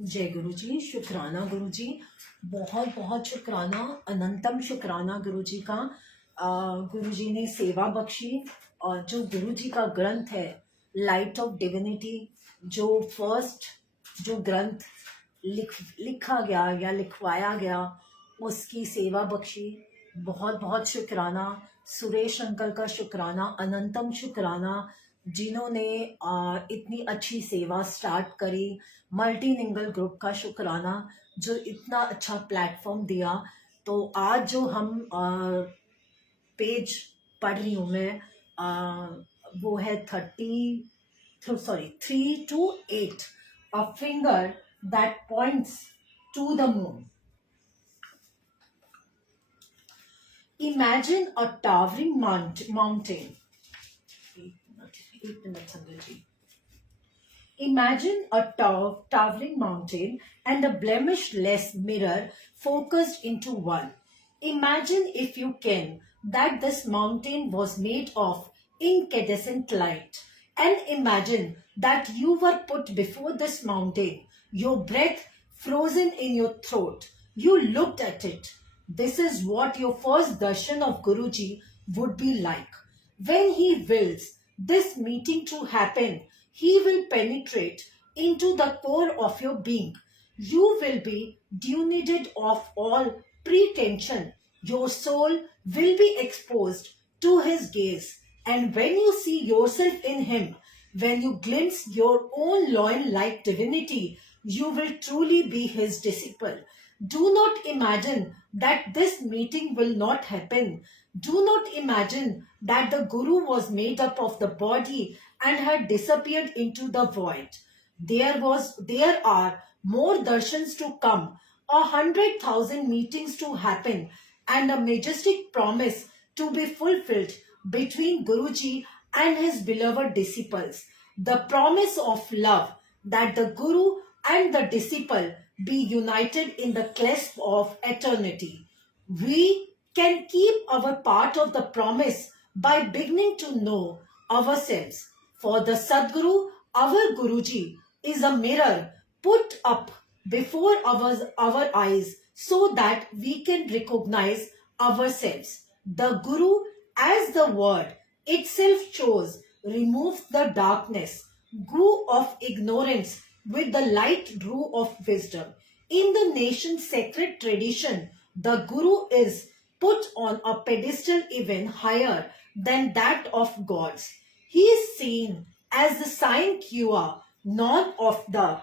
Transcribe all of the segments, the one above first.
जय गुरु जी, शुक्राना गुरु जी, बहुत बहुत शुक्राना, अनंतम शुक्राना गुरु जी का। गुरु जी ने सेवा बख्शी और जो गुरु जी का ग्रंथ है लाइट ऑफ डिविनिटी, जो फर्स्ट जो ग्रंथ लिखा गया या लिखवाया गया, उसकी सेवा बख्शी। बहुत बहुत शुक्राना सुरेश अंकल का, शुक्राना, अनंतम शुक्राना जिन्होंने इतनी अच्छी सेवा स्टार्ट करी। मल्टीलिंगुअल ग्रुप का शुक्राना जो इतना अच्छा प्लेटफॉर्म दिया। तो आज जो हम पेज पढ़ रही हूँ मैं, वो है 3 to 8, a finger that points to the moon. Imagine a towering mountain. Imagine a towering mountain and a blemishless mirror focused into one. Imagine, if you can, that this mountain was made of incandescent light. And imagine that you were put before this mountain, your breath frozen in your throat. You looked at it. This is what your first darshan of Guruji would be like. When he wills this meeting to happen, he will penetrate into the core of your being. You will be denuded of all pretension. Your soul will be exposed to his gaze. And when you see yourself in him, when you glimpse your own lion-like divinity, you will truly be his disciple. Do not imagine that this meeting will not happen. Do not imagine that the Guru was made up of the body and had disappeared into the void. There are more darshans to come, 100,000 meetings to happen, and a majestic promise to be fulfilled between Guruji and his beloved disciples. The promise of love, that the Guru and the disciple be united in the clasp of eternity. We can keep our part of the promise by beginning to know ourselves. For the Sadguru, our Guruji, is a mirror put up before our eyes so that we can recognize ourselves. The Guru, as the word itself shows, removes the darkness, grew of ignorance with the light drew of wisdom. In the nation's sacred tradition, the Guru is put on a pedestal even higher than that of gods. He is seen as the sign cure, non of the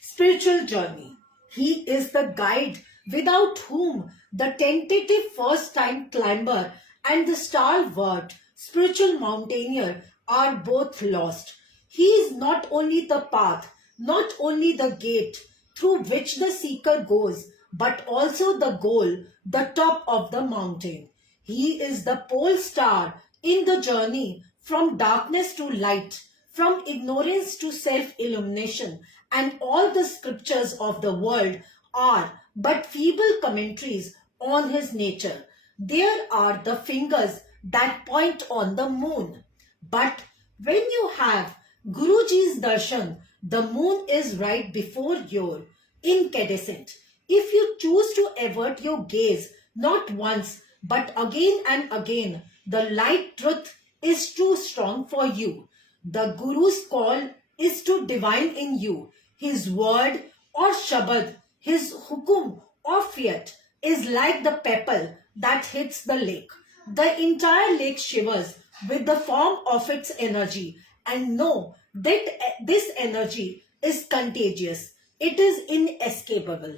spiritual journey. He is the guide without whom the tentative first-time climber and the stalwart spiritual mountaineer are both lost. He is not only the path, not only the gate through which the seeker goes, but also the goal, the top of the mountain. He is the pole star in the journey from darkness to light, from ignorance to self-illumination, and all the scriptures of the world are but feeble commentaries on his nature. There are the fingers that point on the moon. But when you have Guruji's darshan, the moon is right before you, incandescent. If you choose to avert your gaze not once but again and again, the light truth is too strong for you. The Guru's call is to divine in you. His word or shabad, his hukum or fiat is like the pebble that hits the lake. The entire lake shivers with the form of its energy, and know that this energy is contagious. It is inescapable.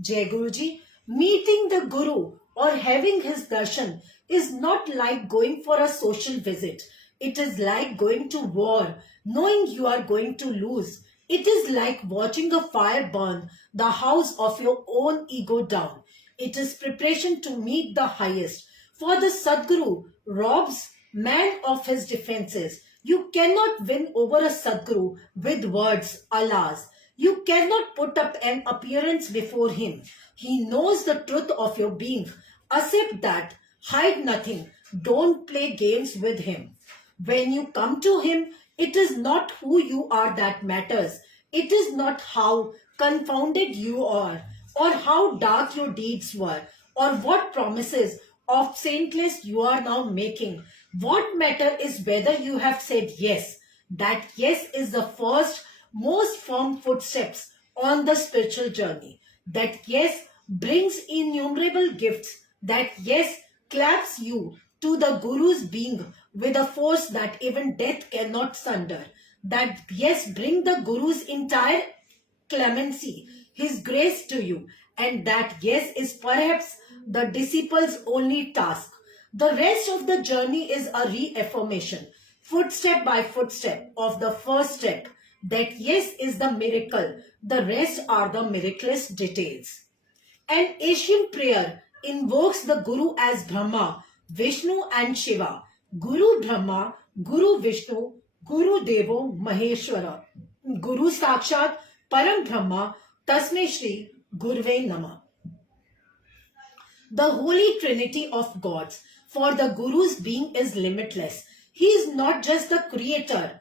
Jai Guruji, meeting the Guru or having his darshan is not like going for a social visit. It is like going to war, knowing you are going to lose. It is like watching a fire burn the house of your own ego down. It is preparation to meet the highest. For the Sadguru robs man of his defenses. You cannot win over a Sadguru with words, alas. You cannot put up an appearance before him. He knows the truth of your being. Accept that. Hide nothing. Don't play games with him. When you come to him, it is not who you are that matters. It is not how confounded you are, or how dark your deeds were, or what promises of saintliness you are now making. What matter is whether you have said yes. That yes is the first, most firm footsteps on the spiritual journey. That yes brings innumerable gifts. That yes claps you to the Guru's being with a force that even death cannot sunder. That yes bring the Guru's entire clemency, his grace to you, and that yes is perhaps the disciple's only task. The rest of the journey is a reaffirmation, footstep by footstep, of the first step. That yes is the miracle, the rest are the miraculous details. An Asian prayer invokes the Guru as Brahma, Vishnu and Shiva. Guru Brahma, Guru Vishnu, Guru Devo Maheshwara. Guru Sakshat Param Brahma, Tasme Shri Gurve Nama. The Holy Trinity of gods. For the Guru's being is limitless. He is not just the creator,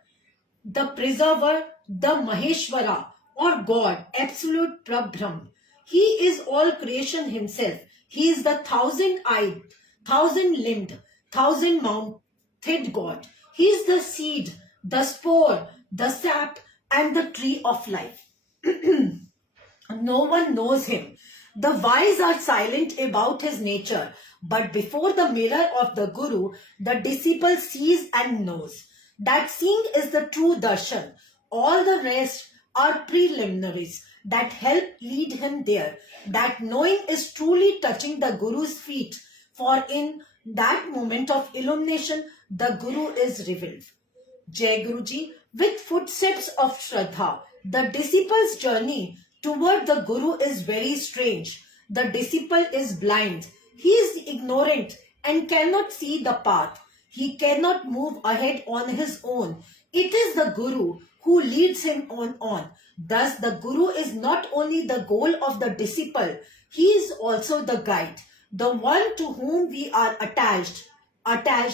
the preserver, the Maheshwara or God, absolute Prabhram. He is all creation himself. He is the thousand-eyed, thousand-limbed, thousand-mouthed God. He is the seed, the spore, the sap, and the tree of life. No one knows him. The wise are silent about his nature, but before the mirror of the Guru, the disciple sees and knows. That seeing is the true darshan. All the rest are preliminaries that help lead him there. That knowing is truly touching the Guru's feet, for in that moment of illumination, the Guru is revealed. Jai Guruji, with footsteps of Shraddha, the disciple's journey toward the Guru is very strange. The disciple is blind. He is ignorant and cannot see the path. He cannot move ahead on his own. It is the Guru who leads him on. Thus, the Guru is not only the goal of the disciple, he is also the guide, the one to whom we are attached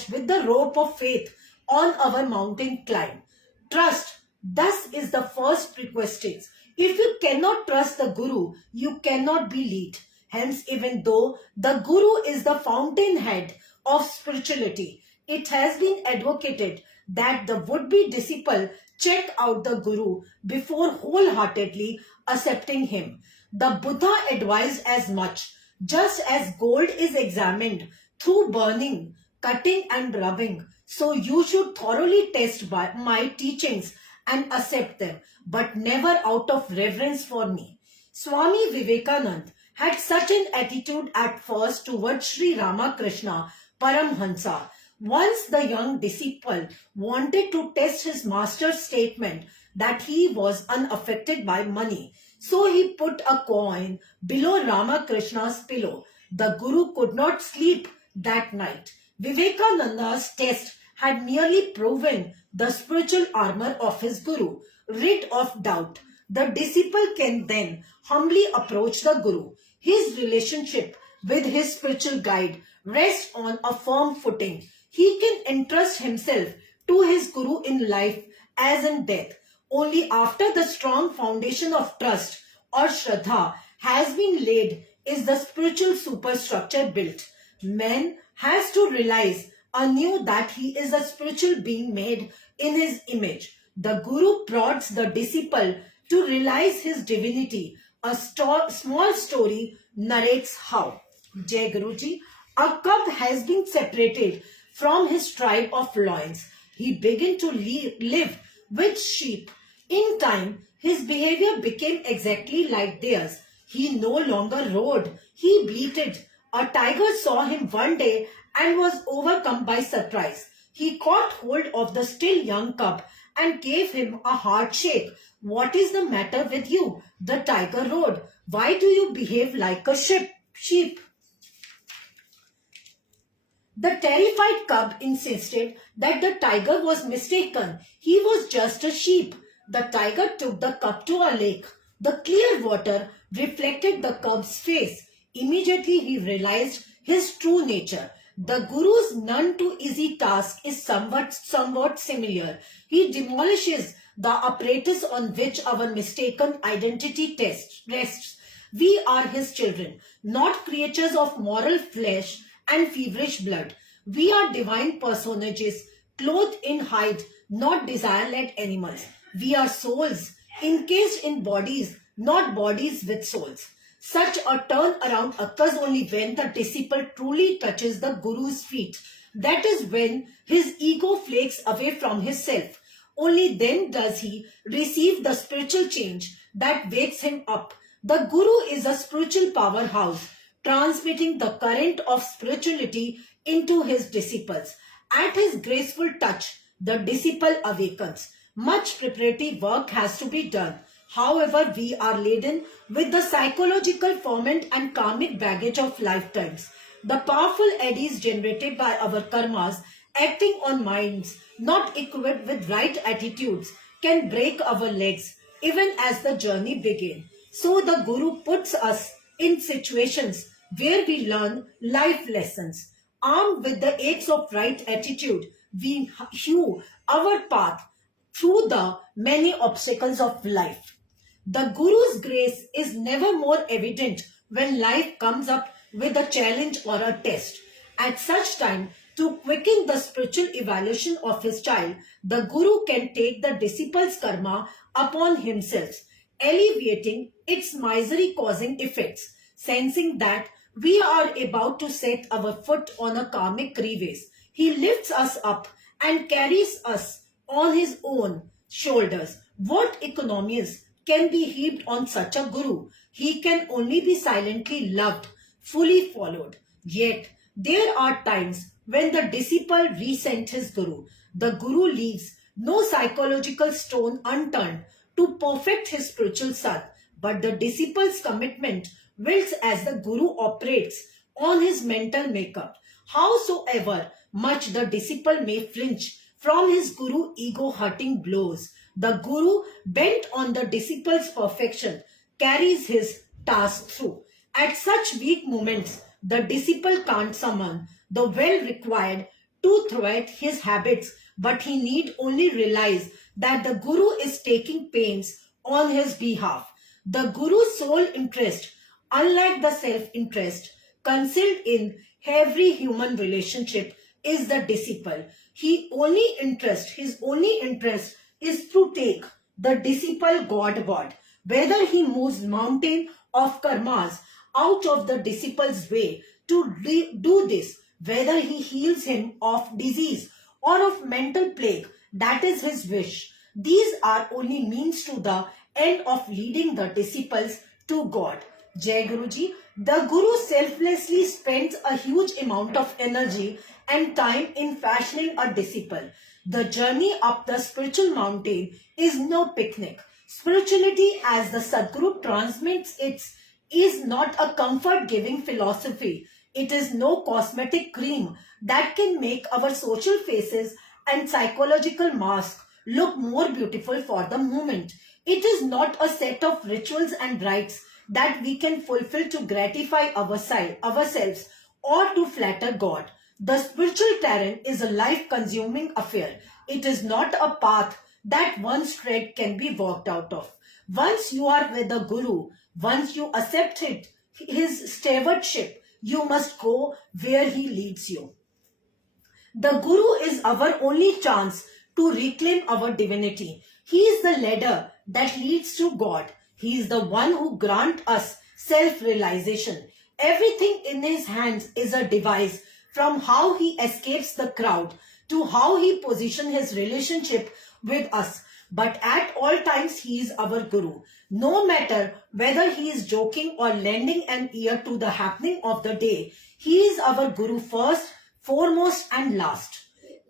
with the rope of faith on our mountain climb. Trust, thus is the first prerequisite. If you cannot trust the Guru, you cannot be led. Hence, even though the Guru is the fountainhead of spirituality, it has been advocated that the would-be disciple check out the Guru before wholeheartedly accepting him. The Buddha advised as much. Just as gold is examined through burning, cutting and rubbing, so you should thoroughly test my teachings and accept them, but never out of reverence for me. Swami Vivekananda had such an attitude at first towards Sri Ramakrishna Paramhansa. Once the young disciple wanted to test his master's statement that he was unaffected by money. So he put a coin below Ramakrishna's pillow. The Guru could not sleep that night. Vivekananda's test had merely proven the spiritual armor of his Guru, rid of doubt. The disciple can then humbly approach the Guru. His relationship with his spiritual guide rests on a firm footing. He can entrust himself to his Guru in life as in death. Only after the strong foundation of trust or Shraddha has been laid is the spiritual superstructure built. Man has to realize anew that he is a spiritual being made in his image. The Guru prods the disciple to realize his divinity. A small story narrates how. Jai Guruji, a cub has been separated from his tribe of loins. He began to live with sheep. In time, his behavior became exactly like theirs. He no longer roared. He bleated. A tiger saw him one day and was overcome by surprise. He caught hold of the still young cub and gave him a hard shake. "What is the matter with you?" the tiger roared. "Why do you behave like a sheep?" The terrified cub insisted that the tiger was mistaken. He was just a sheep. The tiger took the cub to a lake. The clear water reflected the cub's face. Immediately he realized his true nature. The Guru's none too easy task is somewhat similar. He demolishes the apparatus on which our mistaken identity rests. We are his children, not creatures of moral flesh and feverish blood. We are divine personages, clothed in hide, not desire-led animals. We are souls, encased in bodies, not bodies with souls. Such a turnaround occurs only when the disciple truly touches the Guru's feet. That is when his ego flakes away from his self. Only then does he receive the spiritual change that wakes him up. The Guru is a spiritual powerhouse, transmitting the current of spirituality into his disciples. At his graceful touch, the disciple awakens. Much preparatory work has to be done. However, we are laden with the psychological ferment and karmic baggage of lifetimes. The powerful eddies generated by our karmas acting on minds not equipped with right attitudes can break our legs even as the journey begins. So the Guru puts us in situations where we learn life lessons. Armed with the aids of right attitude, we hew our path through the many obstacles of life. The Guru's grace is never more evident when life comes up with a challenge or a test. At such time, to quicken the spiritual evaluation of his child, the Guru can take the disciple's karma upon himself, alleviating its misery-causing effects. Sensing that we are about to set our foot on a karmic crevasse, he lifts us up and carries us on his own shoulders. What economies can be heaped on such a Guru? He can only be silently loved, fully followed. Yet, there are times when the disciple resents his Guru. The Guru leaves no psychological stone unturned to perfect his spiritual son, but the disciple's commitment wills as the Guru operates on his mental makeup. Howsoever much the disciple may flinch from his Guru ego-hurting blows, the Guru, bent on the disciple's perfection, carries his task through. At such weak moments, the disciple can't summon the well required to thwart his habits, but he need only realize that the Guru is taking pains on his behalf. The Guru's sole interest, unlike the self-interest concealed in every human relationship, is the disciple. His only interest is to take the disciple Godward. Whether he moves mountain of karmas out of the disciple's way to do this, whether he heals him of disease or of mental plague, that is his wish. These are only means to the end of leading the disciples to God. Jai Guruji, the Guru selflessly spends a huge amount of energy and time in fashioning a disciple. The journey up the spiritual mountain is no picnic. Spirituality, as the Sadguru transmits it, is not a comfort-giving philosophy. It is no cosmetic cream that can make our social faces and psychological mask look more beautiful for the moment. It is not a set of rituals and rites that we can fulfill to gratify ourselves or to flatter God. The spiritual terrain is a life-consuming affair. It is not a path that one's tread can be walked out of. Once you are with the Guru, once you accept his stewardship, you must go where he leads you. The Guru is our only chance to reclaim our divinity. He is the ladder that leads to God. He is the one who grants us self-realization. Everything in his hands is a device, from how he escapes the crowd to how he positions his relationship with us. But at all times, he is our Guru. No matter whether he is joking or lending an ear to the happening of the day, he is our Guru first, foremost and last.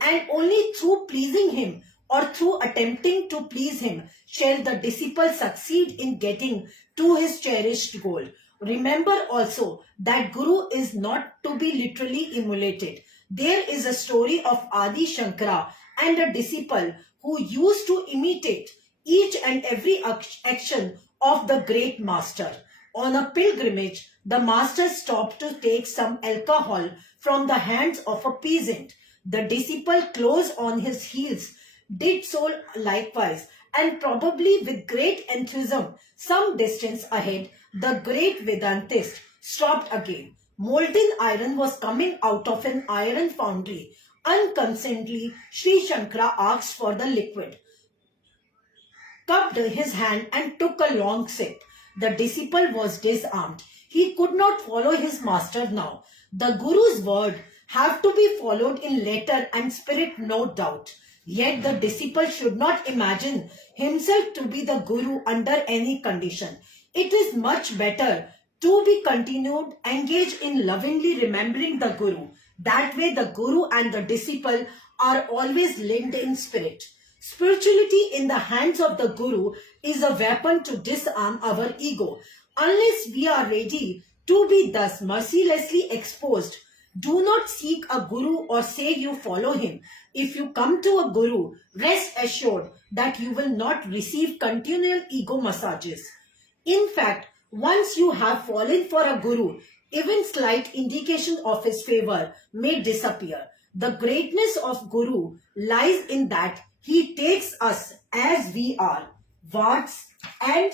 And only through pleasing him or through attempting to please him shall the disciple succeed in getting to his cherished goal. Remember also that Guru is not to be literally emulated. There is a story of Adi Shankara and a disciple who used to imitate each and every action of the great master. On a pilgrimage, the master stopped to take some alcohol from the hands of a peasant. The disciple close on his heels did so likewise, and probably with great enthusiasm. Some distance ahead, the great Vedantist stopped again. Molten iron was coming out of an iron foundry. Unconcernedly, Sri Shankara asked for the liquid, cupped his hand and took a long sip. The disciple was disarmed. He could not follow his master now. The Guru's word have to be followed in letter and spirit, no doubt. Yet the disciple should not imagine himself to be the Guru under any condition. It is much better to be continued engaged in lovingly remembering the Guru. That way the Guru and the disciple are always linked in spirit. Spirituality in the hands of the Guru is a weapon to disarm our ego. Unless we are ready to be thus mercilessly exposed, do not seek a Guru or say you follow him. If you come to a Guru, rest assured that you will not receive continual ego massages. In fact, once you have fallen for a Guru, even slight indication of his favor may disappear. The greatness of Guru lies in that he takes us as we are, warts and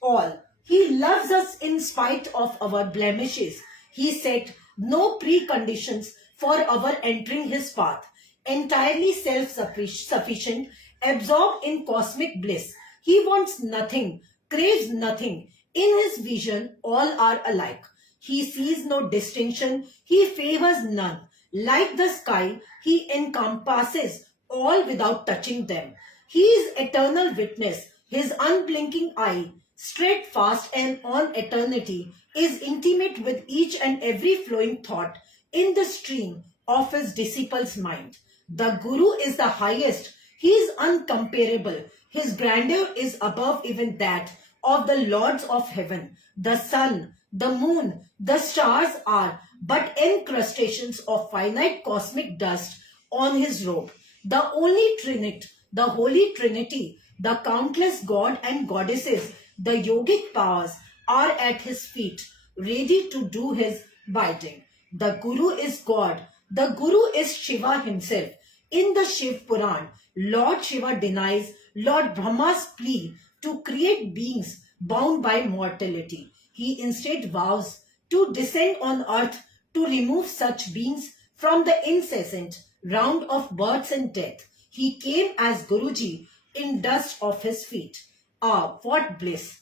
all. He loves us in spite of our blemishes. He set no preconditions for our entering his path. Entirely self-sufficient, absorbed in cosmic bliss. He wants nothing, craves nothing. In his vision, all are alike. He sees no distinction. He favors none. Like the sky, he encompasses all without touching them. He is eternal witness. His unblinking eye, steadfast and on eternity, is intimate with each and every flowing thought in the stream of his disciple's mind. The Guru is the highest. He is uncomparable. His grandeur is above even that of the lords of heaven. The sun, the moon, the stars are but incrustations of finite cosmic dust on his robe. The only Trinity, the Holy Trinity, the countless God and goddesses, the yogic powers are at his feet, ready to do his bidding. The Guru is God. The Guru is Shiva himself. In the Shiv Puran, Lord Shiva denies Lord Brahma's plea to create beings bound by mortality. He instead vows to descend on earth to remove such beings from the incessant round of births and death. He came as Guruji in dust of his feet. Ah, what bliss!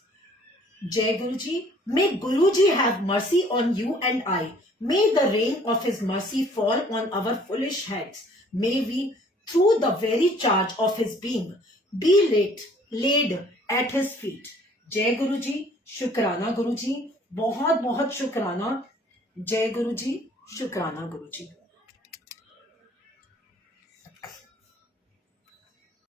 Jai Guruji, may Guruji have mercy on you and I. May the rain of his mercy fall on our foolish heads. May we, through the very charge of his being, be laid at his feet. Jai Guruji, शुक्राना गुरुजी, बहुत बहुत शुक्राना. जय गुरुजी, शुक्राना गुरुजी.